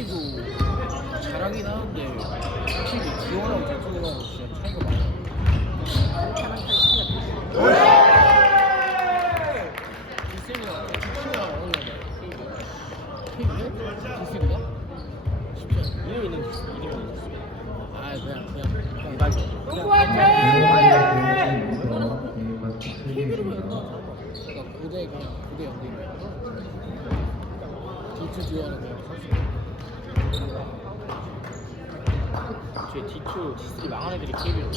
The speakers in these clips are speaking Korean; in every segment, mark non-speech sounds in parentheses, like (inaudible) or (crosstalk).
G3도 잘하긴 하는데 확실히 지원하고 전투하고 진짜 차이가 많아 G3가 G7가 어려운데 K2야? G3가? 쉽지 않아 이름 있는 G3 이름 있는 G3 아 그냥 그러니까 고대 그냥 고대 연대인 D2 지원하는 거야 제 D2, D3 망한 애들이 KB로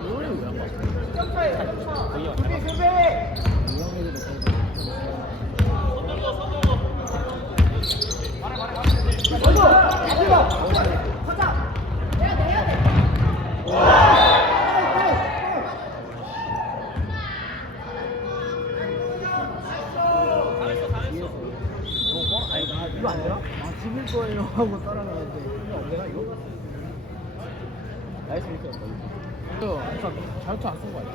이번에 왜안 가? 거의 왔다 유 이거 안 되나? 아 집일 거예요 (laughs) 하고 따라가는데 이거 안 되나 이거? 나이스 할까 이거 자유투 안쓴 거 아니야?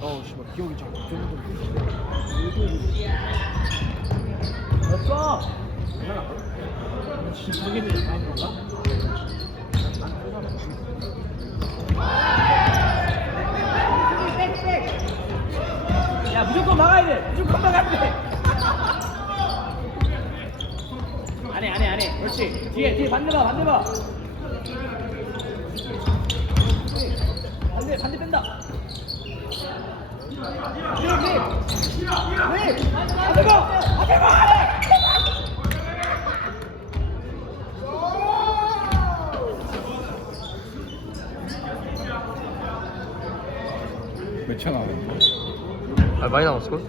어우 씨발 기억이 자꾸 저기도 됐어! 진짜 자기들이 다한 건가? 야 무조건 막아야 돼. 무조건 막아야 돼. 안해 안해 안해 그렇지. 뒤에 뒤에 반대 봐 반대 봐. 반대 반대 뺀다. 왜 앞에 봐 앞에 봐 몇 천 원? 아 많이 남았을걸?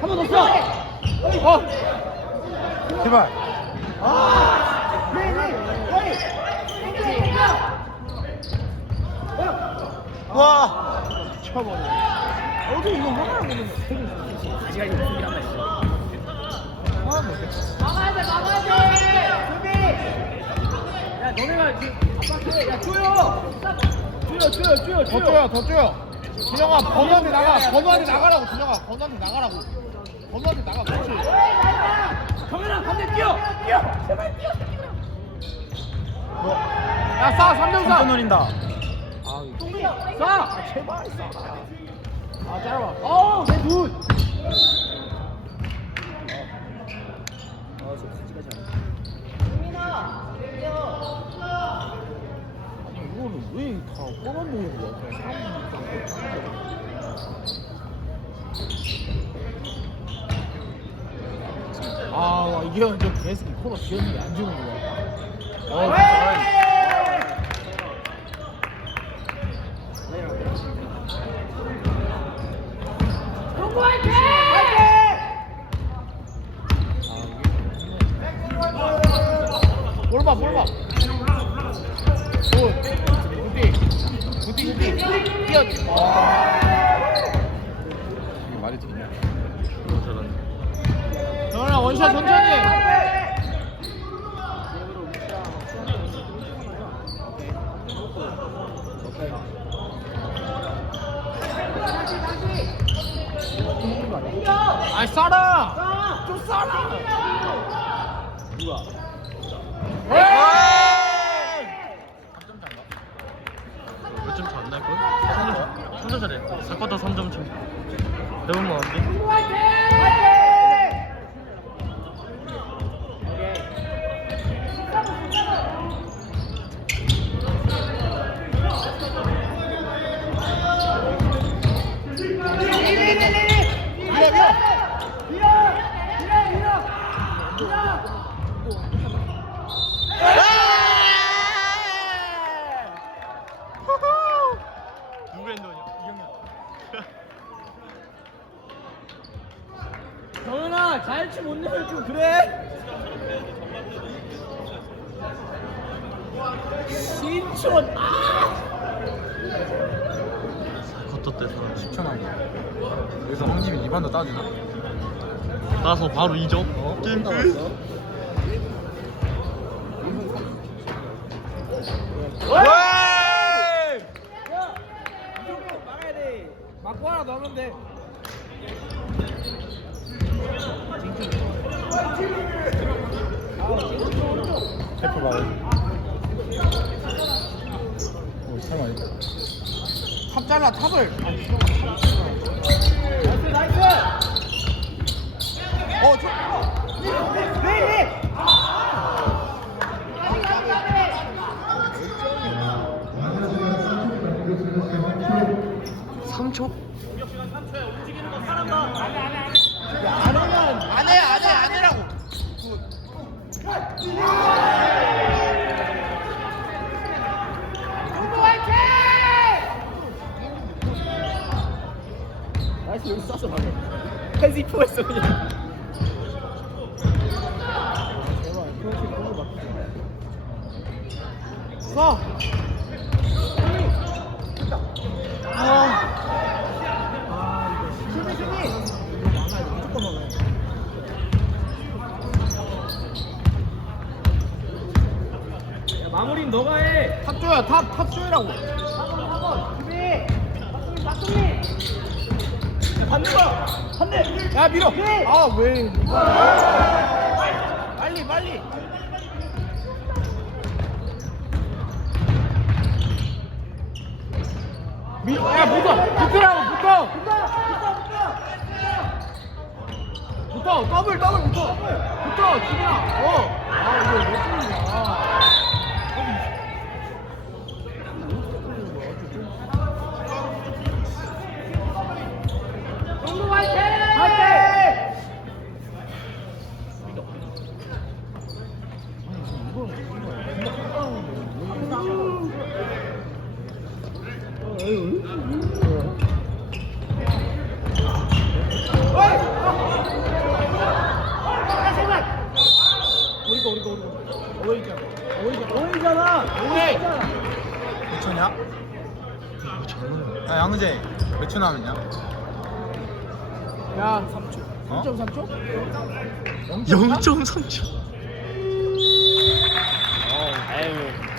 한번 더 써! 어! 제발. 와. 쳐버려. 어디 이거 하나를 보는 거 아직까지 무슨 일 하나 있어 하나 먹겠다. 막아야 돼, 막아야 돼! 야, 너네가 지금 압박해. 야, 줘요! 줘요, 줘요, 줘요, 더 줘요, 더 줘요. 준영아, 번호한테 나가. 번호한테 나가라고, 준영아. 번호한테 나가라고. 번호한테 나가. 그렇지. 정현아, 반대 뛰어! 뛰어! 제발 뛰어! 야, 싸, 3점 싸. 노린다 쏴! 아, 제발 쏴! 아, 짧아. 어우, 내 눈! 아, 와, 이게 완전 개새끼 코너 지었는데 안 주는 거야. 어, 볼봐, 볼봐. 굿. 굿디. 굿디, 굿디. 뛰어. 이게 말이 되냐? 정현아, 원샷 천천히. 아이, 쏴라! 좀 쏴라! 누가 왜? 3점 안 날걸? 3점 3점 차례 4쿼터 3점 차안 돼? 누구 핸드냐? 이경현 정은아 잘치 못 내면 좀 그래 신촌 아 4쿼터 때 사람 10초 남고 여기서 황집이 2반도 따주나? 따서 바로 2점 게임 끝. 막고 하나 넣으면 돼 대표 봐 오, 설마 탑 잘라 탑을 어, 저, 삼초 안 해, 안 해, 안 해라고. 펜스 포했어 그냥 서. 수비 수비 막아야 돼 무조건 막아야 돼 야, 마무리는 너가 해 탑 줘야, 탑, 탑 줘야라고. 받는 거야 반대 야, 밀어. 아, 왜. 빨리, 빨리. 밀어. 야, 붙어. 붙으라고, 붙어. 붙어. 더블, 더블 붙어. 붙어, 지민아. 어. 아, 이거 왜 풀리냐. 우리거 우리거 우리거 어이잖아 어이잖아 어이잖아 오해. 몇 초냐? 야, 양재. 몇초 남았냐? 야 3초 어? 3.3초? 0.3초 아유